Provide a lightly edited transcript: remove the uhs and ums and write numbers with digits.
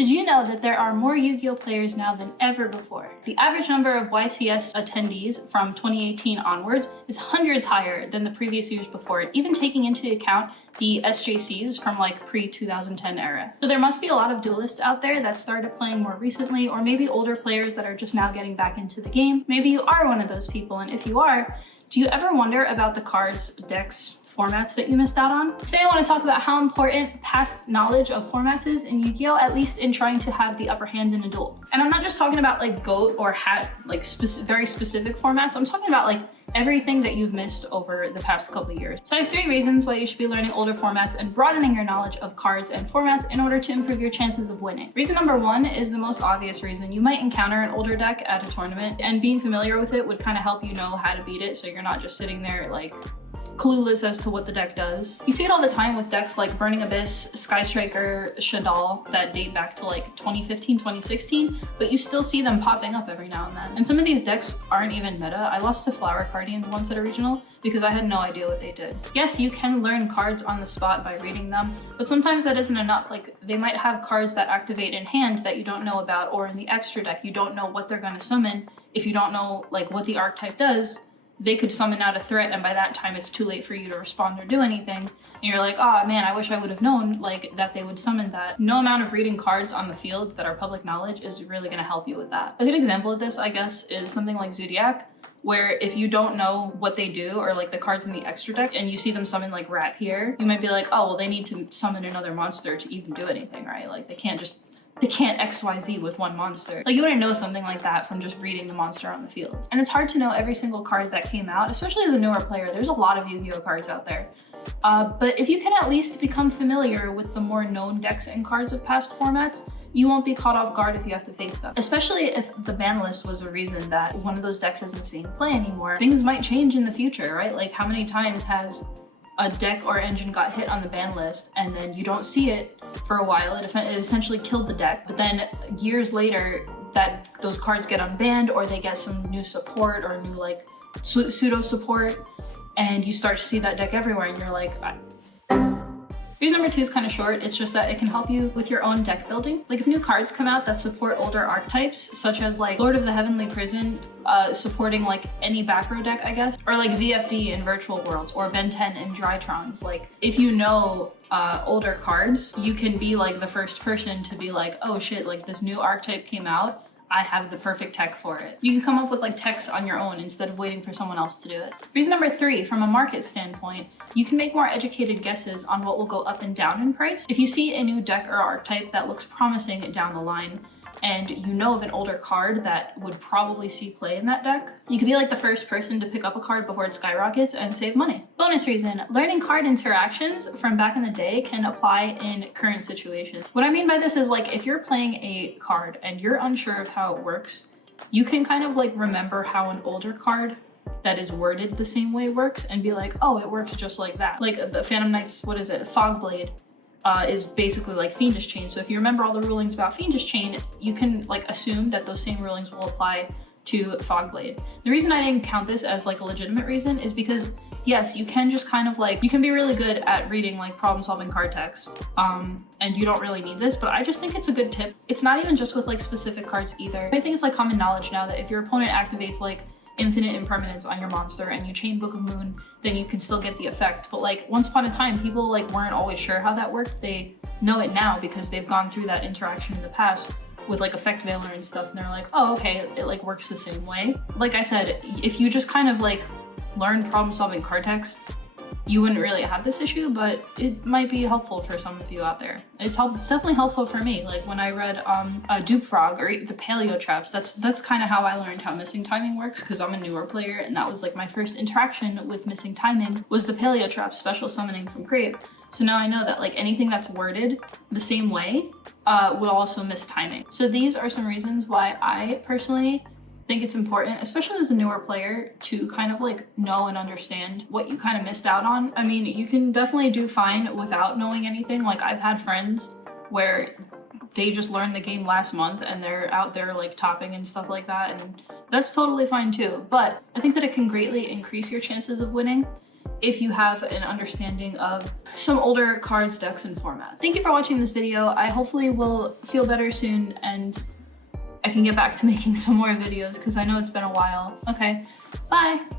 Did you know that there are more Yu-Gi-Oh players now than ever before? The average number of YCS attendees from 2018 onwards is hundreds higher than the previous years before it, even taking into account the SJCs from like pre-2010 era. So there must be a lot of duelists out there that started playing more recently, or maybe older players that are just now getting back into the game. Maybe you are one of those people, and if you are, do you ever wonder about the cards, decks, formats that you missed out on? Today I want to talk about how important past knowledge of formats is in Yu-Gi-Oh, at least in trying to have the upper hand in a duel. And I'm not just talking about like GOAT or hat, like very specific formats. I'm talking about like everything that you've missed over the past couple of years. So I have 3 reasons why you should be learning older formats and broadening your knowledge of cards and formats in order to improve your chances of winning. Reason number 1 is the most obvious reason. You might encounter an older deck at a tournament, and being familiar with it would kind of help you know how to beat it, so you're not just sitting there like clueless as to what the deck does. You see it all the time with decks like Burning Abyss, Sky Striker, Shaddoll that date back to like 2015, 2016, but you still see them popping up every now and then. And some of these decks aren't even meta. I lost to Flower Guardians once at a regional because I had no idea what they did. Yes, you can learn cards on the spot by reading them, but sometimes that isn't enough. Like they might have cards that activate in hand that you don't know about, or in the extra deck, you don't know what they're gonna summon. If you don't know like what the archetype does, they could summon out a threat, and by that time it's too late for you to respond or do anything. And you're like, oh man, I wish I would have known like that they would summon that. No amount of reading cards on the field that are public knowledge is really gonna help you with that. A good example of this, I guess, is something like Zodiac, where if you don't know what they do or like the cards in the extra deck and you see them summon like Rapier, you might be like, oh, well, they need to summon another monster to even do anything, right? Like they can't XYZ with one monster. Like you wouldn't know something like that from just reading the monster on the field. And it's hard to know every single card that came out, especially as a newer player. There's a lot of Yu-Gi-Oh cards out there. But if you can at least become familiar with the more known decks and cards of past formats, you won't be caught off guard if you have to face them. Especially if the ban list was a reason that one of those decks isn't seeing play anymore. Things might change in the future, right? Like how many times has a deck or engine got hit on the ban list and then you don't see it for a while. It essentially killed the deck, but then years later those cards get unbanned, or they get some new support or new like pseudo support, and you start to see that deck everywhere and you're like, Reason number 2 is kind of short. It's just that it can help you with your own deck building. Like if new cards come out that support older archetypes, such as like Lord of the Heavenly Prison, supporting like any back row deck, I guess, or like VFD in Virtual Worlds, or Ben 10 in Drytrons. Like if you know older cards, you can be like the first person to be like, oh shit, like this new archetype came out, I have the perfect tech for it. You can come up with like techs on your own instead of waiting for someone else to do it. Reason number 3, from a market standpoint, you can make more educated guesses on what will go up and down in price. If you see a new deck or archetype that looks promising down the line, and you know of an older card that would probably see play in that deck, you could be like the first person to pick up a card before it skyrockets and save money. Bonus reason, learning card interactions from back in the day can apply in current situations. What I mean by this is like if you're playing a card and you're unsure of how it works, you can kind of like remember how an older card that is worded the same way works and be like, oh, it works just like that. Like the Phantom Knight's, what is it, Fogblade, is basically like Fiendish Chain. So if you remember all the rulings about Fiendish Chain, you can like assume that those same rulings will apply to Fogblade. The reason I didn't count this as like a legitimate reason is because yes, you can just kind of like, you can be really good at reading like problem solving card text, and you don't really need this, but I just think it's a good tip. It's not even just with like specific cards either. I think it's like common knowledge now that if your opponent activates like infinite impermanence on your monster and you chain Book of Moon, then you can still get the effect. But like once upon a time, people like weren't always sure how that worked. They know it now because they've gone through that interaction in the past with like Effect Veiler and stuff, and they're like, oh, okay, it like works the same way. Like I said, if you just kind of like learn problem solving card text, you wouldn't really have this issue, but it might be helpful for some of you out there. It's definitely helpful for me. Like when I read Dupe Frog or the Paleo Traps, that's kind of how I learned how missing timing works, because I'm a newer player, and that was like my first interaction with missing timing was the Paleo Trap special summoning from Grape. So now I know that like anything that's worded the same way will also miss timing. So these are some reasons why I personally think it's important, especially as a newer player, to kind of like know and understand what you kind of missed out on. I mean, you can definitely do fine without knowing anything. Like I've had friends where they just learned the game last month and they're out there like topping and stuff like that, and that's totally fine too. But I think that it can greatly increase your chances of winning if you have an understanding of some older cards, decks, and formats. Thank you for watching this video. I hopefully will feel better soon and I can get back to making some more videos because I know it's been a while. Okay, bye.